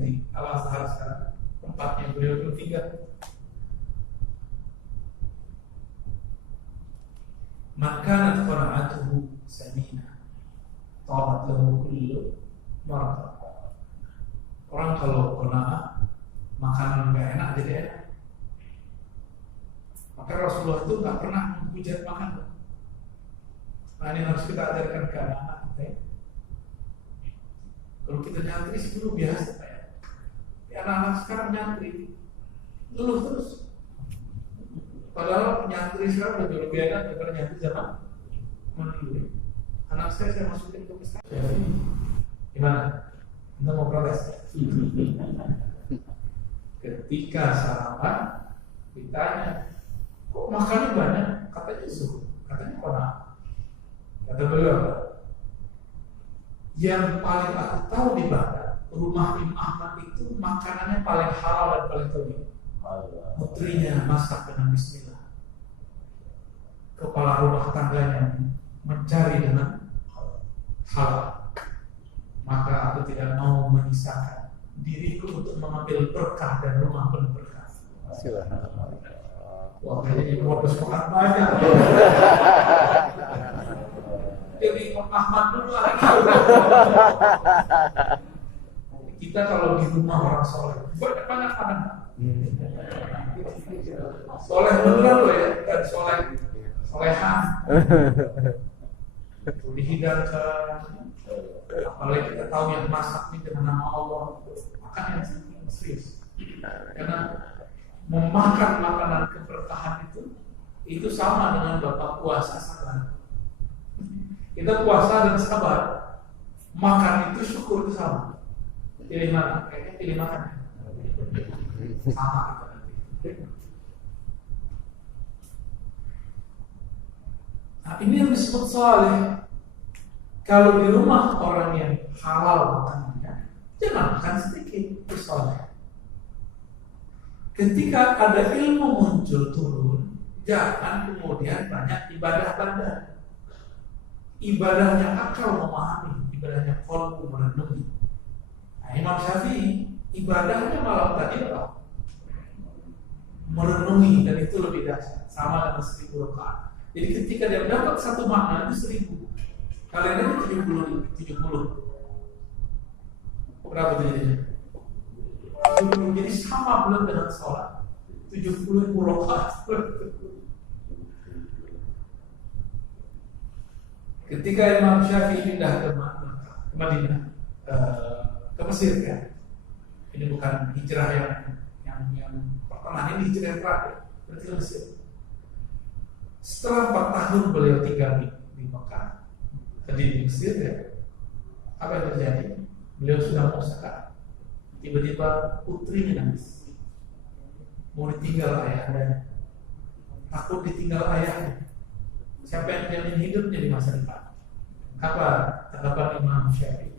di Al-Azhar sekarang, tempatnya beliau itu tinggal. Maka qanaatuhu samina, tabat lahu kullu marad. Orang kalau qanaah makanan nggak enak jadi enak. Maka Rasulullah itu nggak pernah menghujat makanan. Nah ini harus kita ajarkan ke anak-anak kita ya. Kalau kita nyantri sebelum biasa ya anak-anak sekarang nyantri ngeluh terus. Padahal nyantri sekarang udah lebih enak daripada nyantri zaman dulu. Anak saya masukin ke pesantren. Gimana? Anda mau protes? Ketika sarapan ditanya, kok makannya banyak? Katanya zuhur, katanya qanaah. Kata beliau apa? Yang paling aku tahu di Baghdad, rumah Imam Ahmad itu makanannya paling halal dan paling thayyib. Putrinya masak dengan bismillah. Kepala rumah tangganya mencari dengan halal. Maka aku tidak mau menyisakan diriku untuk mengambil berkah dan rumah penuh berkah. Silakan. Wah, kayaknya buat bersemangat banyak. Jadi Ahmad dulu lagi. Kita kalau di rumah orang soleh banyak makan. Soleh beneran loh ya, dan solehan. Dihidangkan. Apalagi kita tahu yang masak ini dengan nama Allah, makan yang serius. Karena memakan makanan keberkahan itu sama dengan bapak puasa sabar. Kita puasa dan sabar, makan itu syukur itu sama. Pilih mana? Kayaknya pilih makan. Sama kita nanti. Nah ini yang disebut saleh. Kalau di rumah orang yang halal makanannya, jangan makan sedikit, bersoleh. Ketika ada ilmu muncul turun, jangan kemudian banyak ibadah-ibadah. Ibadahnya akal memahami, ibadahnya qalbu merenungi. Nah, Imam Syafi'i ibadahnya malam tadi apa? Merenungi, dan itu lebih dahsyat, sama dengan 1000 rakaat. Jadi ketika dia dapat satu makna itu 1000. Kalian ini 70. Berapa jadinya? 70. Jadi sama belum dengan sholat 70 rakaat. Ketika Imam Syafi'i pindah ke Madinah, ke Mesir kan, ini bukan hijrah yang pertama, ini hijrah yang terakhir, berarti Mesir. Setelah 4 tahun beliau tinggal di Mekah, di Mesir ya, apa yang terjadi? Beliau sudah mau zakat, tiba-tiba putrinya nangis, mau ditinggal ayahnya, takut ditinggal ayahnya. Siapa yang jamin hidupnya di masa depan? Apa tanggapan Imam Syafi'i?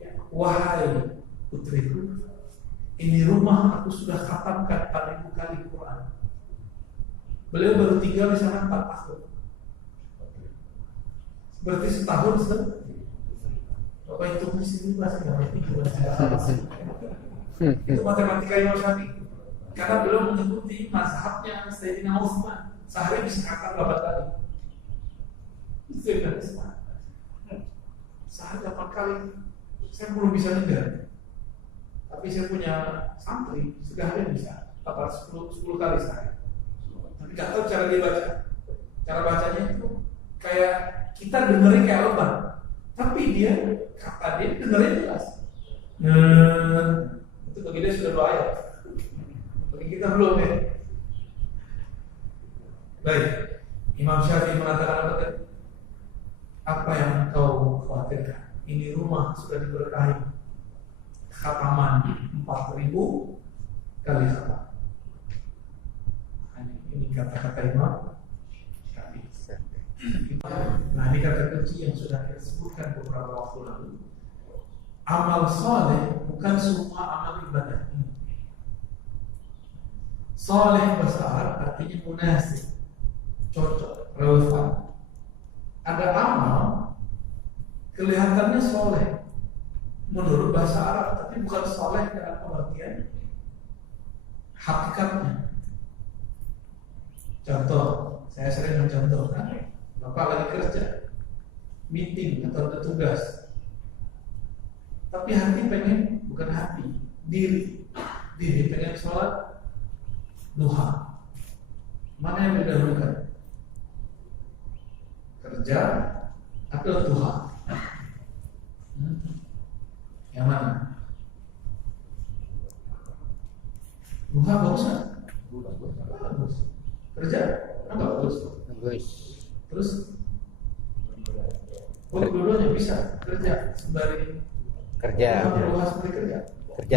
Ya, wahai putriku, ini rumah aku sudah khatamkan 4000 kali Quran. Beliau baru tinggal di sana 4 tahun. Berarti setahun Bapak hitung di sini bahasa itu matematika Imam Syafi'i. Karena belum mengikuti mazhabnya Sayyidina Utsman. Sehari bisa kata 8 kali. Itu yang Utsman. Sehari 8 kali. Saya belum bisa dengar. Tapi saya punya santri sehari bisa 10 kali sehari. Tapi nggak tahu cara dia baca. Cara bacanya itu kayak kita dengerin kayak lebar, tapi dia kata dia dengerin jelas. Itu bagi dia sudah 2 ayat. Bagi kita belum ya. Baik, Imam Syafi'i mengatakan apa yang engkau khawatirkan? Ini rumah sudah diberkahi khataman 4000 kali khatam. Ini kata-kata Imam Syafi'i. Nah ini kata kunci yang sudah kita sebutkan beberapa waktu lalu. Amal soleh bukan semua amal ibadah. Soleh bahasa Arab artinya munasib, cocok, relevan. Ada amal kelihatannya soleh, menurut bahasa Arab, tapi bukan soleh dalam pengertian hakikatnya. Contoh, saya sering mencontohkan, Bapak lagi kerja, meeting atau ada tugas, tapi hati pengen, bukan hati, diri pengen sholat duha. Mana yang didahulukan? Kerja atau duha? Yang mana? Duha bagus kan? Bagus. Kerja? Kan bagus. Terus? Dua-duanya bisa kerja sembari kerja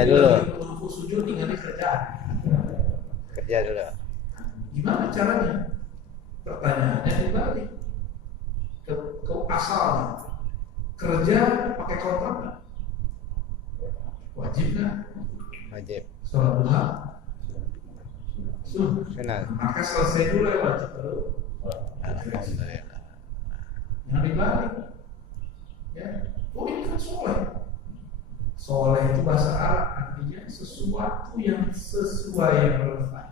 dulu. dulu Sujud ingatnya kerjaan. kerja dulu. Gimana caranya? Pertanyaannya dibalik ke asalnya. Kerja pakai kontrak nggak? Wajib nggak? Wajib. Sholat duha? Sunnah. Maka selesai dulu ya wajib baru. Alhamdulillah. Yang dibalik, ya. Oh ini kan soleh. Soleh itu bahasa Arab artinya sesuatu yang sesuai yang relevan.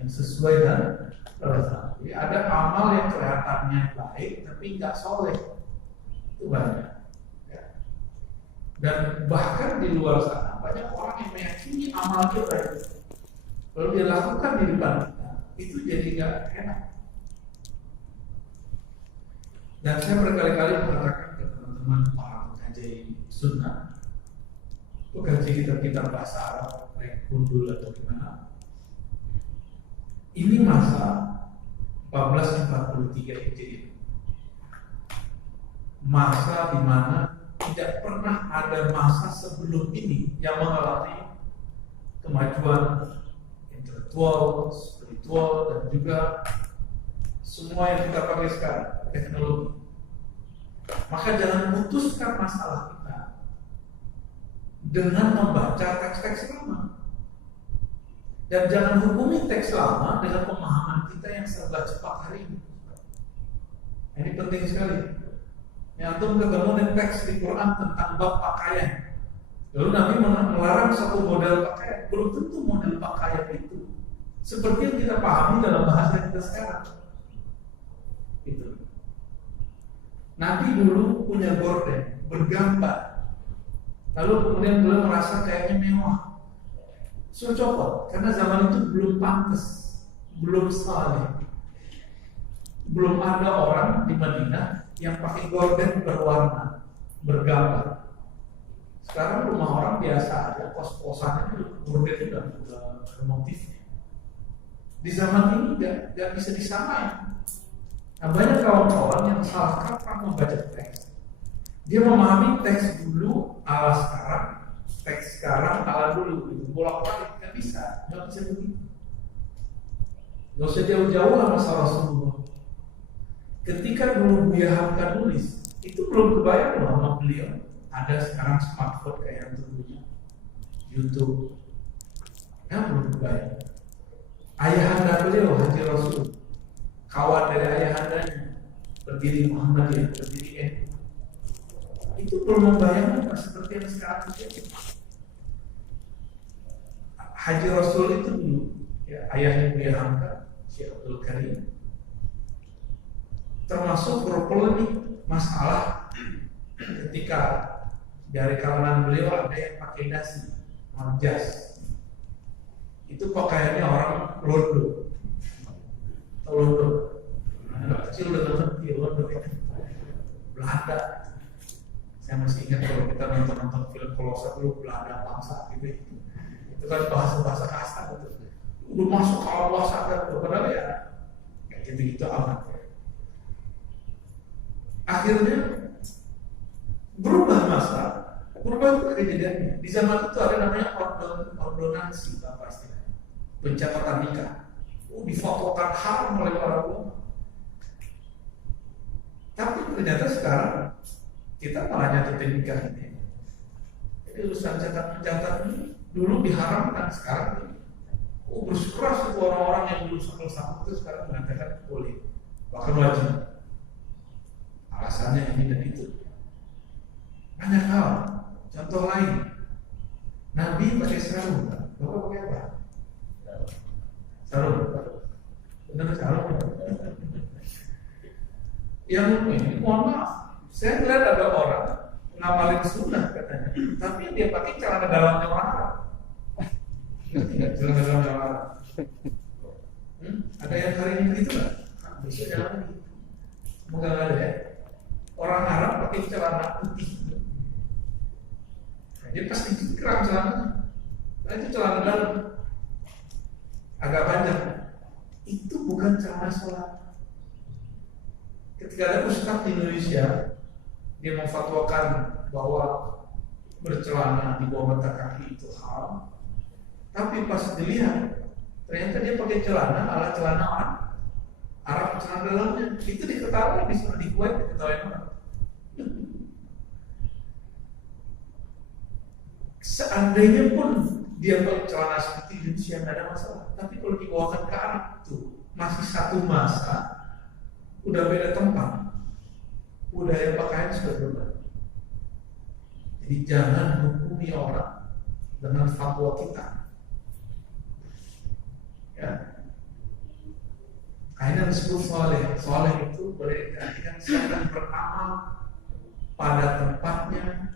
Yang sesuai dan relevan. Jadi ada amal yang kelihatannya baik tapi nggak soleh, itu banyak. Ya. Dan bahkan di luar sana banyak orang yang meyakini amal dia baik, lalu dia lakukan di depan kita, itu jadi nggak enak. Dan saya berkali-kali mengatakan ke teman-teman para pengaji sunnah, pengaji kita bahasa Arab, baik kundul atau gimana. Ini masa 1443 Hijriah, masa di mana tidak pernah ada masa sebelum ini yang mengalami kemajuan intelektual, spiritual, dan juga semua yang kita pakai sekarang, teknologi. Maka jangan putuskan masalah kita dengan membaca teks-teks lama. Dan jangan hubungi teks lama dengan pemahaman kita yang serba cepat hari ini. Ini penting sekali. Yang antum ketemu dengan teks di Quran tentang bab pakaian. Lalu Nabi melarang satu model pakaian. Belum tentu model pakaian itu seperti yang kita pahami dalam bahasa kita sekarang. Itu. Nabi dulu punya gorden bergambar, lalu kemudian beliau merasa kayaknya mewah, suruh copot karena zaman itu belum pantas, belum saleh, belum ada orang di Madinah yang pakai gorden berwarna, bergambar. Sekarang rumah orang biasa aja, kos-kosannya gorden itu udah ada motifnya. Di zaman ini nggak bisa disamain. Nah, banyak kawan-kawan yang salah kaprah membaca teks. Dia memahami teks dulu ala sekarang, teks sekarang ala dulu. Itu bolak-balik nggak bisa begitu. Nggak usah jauh-jauh lah masa Rasulullah. Ketika dulu Buya Hamka nulis, itu belum kebayang loh sama beliau. Ada sekarang smartphone kayak yang tentunya YouTube, ya belum kebayang. Ayahanda beliau Haji Rasul, kawan dari ayahandanya, berdiri Muhammadiyah, berdiri NU, itu belum membayangkan seperti yang sekarang terjadi. Haji Rasul itu dulu, ya, ayahnya Buya Hamka, Syekh Abdul Karim, termasuk berpolemik masalah ketika dari kalangan beliau ada yang pakai dasi, jas. Itu pakaiannya orang Londo. Londo, anak kecil udah ngerti Londo itu Belanda. Saya masih ingat kalau kita nonton film Kolosal dulu, Belanda bangsa gitu. Itu kan bahasa kasar gitu. Udah masuk ke Allah sadar, padahal ya kayak gitu-gitu amat. Akhirnya berubah masa, berubah juga kejadiannya. Di zaman itu ada namanya ordonansi, apa istilahnya, pencatatan nikah. Difotokan haram oleh para ulama. Tapi ternyata sekarang kita malah nyatetin nikah ini. Jadi urusan catat-mencatat ini dulu diharamkan, sekarang bersikeras itu orang-orang yang dulu sama itu sekarang mengatakan boleh, bahkan wajib. Alasannya ini dan itu. Banyak hal. Contoh lain, Nabi pakai sarung, Bapak pakai apa? Sarung. Benar sarung. Yang ini, mohon maaf, saya lihat ada orang ngamalin sunnah katanya, tapi dia pakai celana dalamnya orang Arab. Celana dalamnya orang Arab. Ada yang hari ini begitu nggak? Besok jangan begitu. Semoga nggak ada ya. Orang Arab pakai celana putih. Dia pasti cingkrang celananya. Nah itu celana dalam agak panjang. Itu bukan celana sholat. Ketika ada ustaz di Indonesia, dia memfatwakan bahwa bercelana di bawah mata kaki itu haram. Tapi pas dilihat, ternyata dia pakai celana ala celana orang Arab, celana dalamnya. Itu diketahui di Kuwait, diketahui orang. Seandainya pun dia pakai celana seperti Indonesia nggak ada masalah. Tapi kalau dibawakan ke Arab tuh masih satu masa, udah beda tempat, udah yang pakaian sudah berubah. Jadi jangan hukumi orang dengan fatwa kita. Ya, akhirnya disebut soleh. Soleh itu boleh diartikan sedang beramal pada tempatnya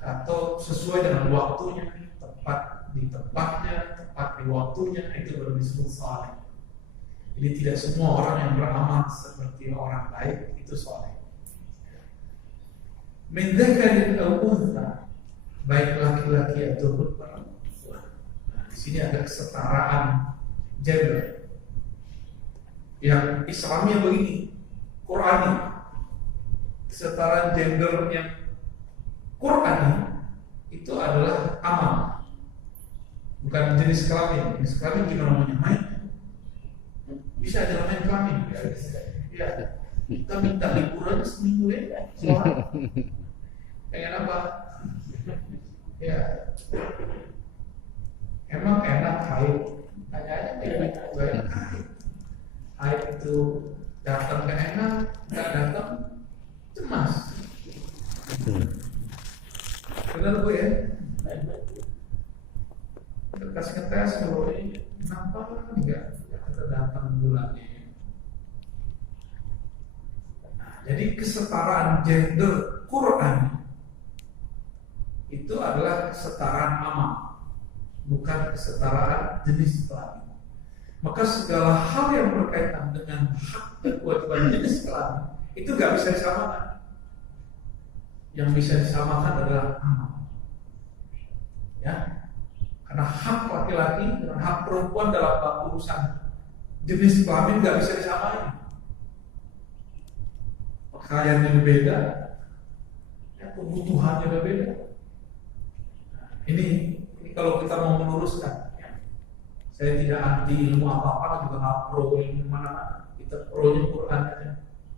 atau sesuai dengan waktunya, tepat di tempatnya, tepat di waktunya, itu baru disebut soleh. Jadi tidak semua orang yang beramal seperti orang baik itu soleh. Min dzakarin aw untha, baik laki-laki ataupun perempuan. Nah, di sini ada kesetaraan gender. Yang Islamnya begini, Qurani. Kesetaraan gender yang Qurani itu adalah amal, bukan jenis kelamin. Jenis kelamin gimana namanya? Main. Bisa aja main kelamin. Ya. Kita minta liburan seminggu ya. Soal pengen apa? Ya. Emang enak haid? Tanya aja kayak haid itu datang gak enak, nggak datang cemas. Benar Bu ya? Ngetes kalau ini kenapa enggak datang bulannya? Nah, jadi kesetaraan gender Quran itu adalah kesetaraan amal, bukan kesetaraan jenis kelamin. Maka segala hal yang berkaitan dengan hak dan kewajiban jenis kelamin itu nggak bisa disamakan. Yang bisa disamakan adalah amal. Ya, karena hak laki-laki dan hak perempuan dalam bab urusan jenis kelamin nggak bisa disamain. Pakaiannya berbeda, ya, kebutuhannya berbeda. Nah, ini kalau kita mau meluruskan, ya. Saya tidak anti ilmu apa-apa, juga nggak pro ilmu mana-mana. Kita pro Quran aja.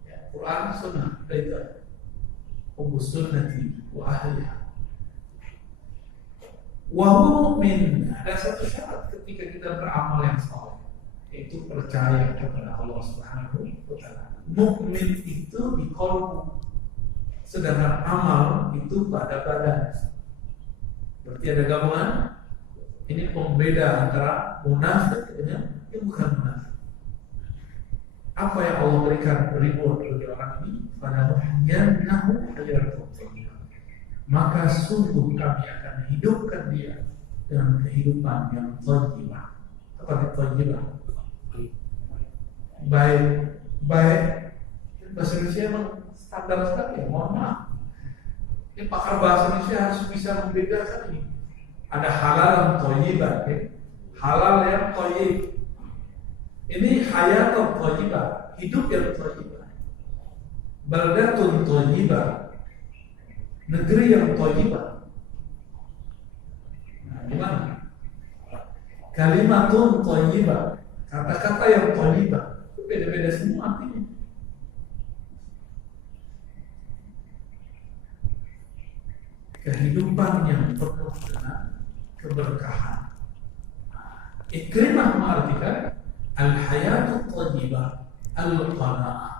Ya, Quran sunnah, itu aja. Hubus sunnati wa ahliha. Wa mu'min, ada satu syarat ketika kita beramal yang saleh, yaitu percaya kepada Allah Subhanahu wa taala. Mukmin itu di qalbu, sedangkan amal itu pada badan. Berarti ada gabungan. Ini pembeda antara munafik dengan yang bukan munafik. Apa yang Allah berikan reward bagi orang ini? Pada muhyiyannahu hayatan thayyibah. Maka sungguh kami akan hidupkan dia dengan kehidupan yang thayyibah. Apa itu thayyibah? Baik. Bahasa Indonesia emang standar sekali ya, mohon maaf. Ini pakar bahasa Indonesia harus bisa membedakan ini. Ada halal yang thayyibah, ya. Halal yang thayyib. Ini hayatun thayyibah, hidup yang thayyibah. Baldatun thayyibah, negeri yang thayyibah. Nah, gimana? Kalimatun thayyibah, kata-kata yang thayyibah. Itu beda-beda semua artinya. Kehidupan yang penuh dengan keberkahan. Ikrimah mengartikan al-hayatu thayyibah al-qana'ah.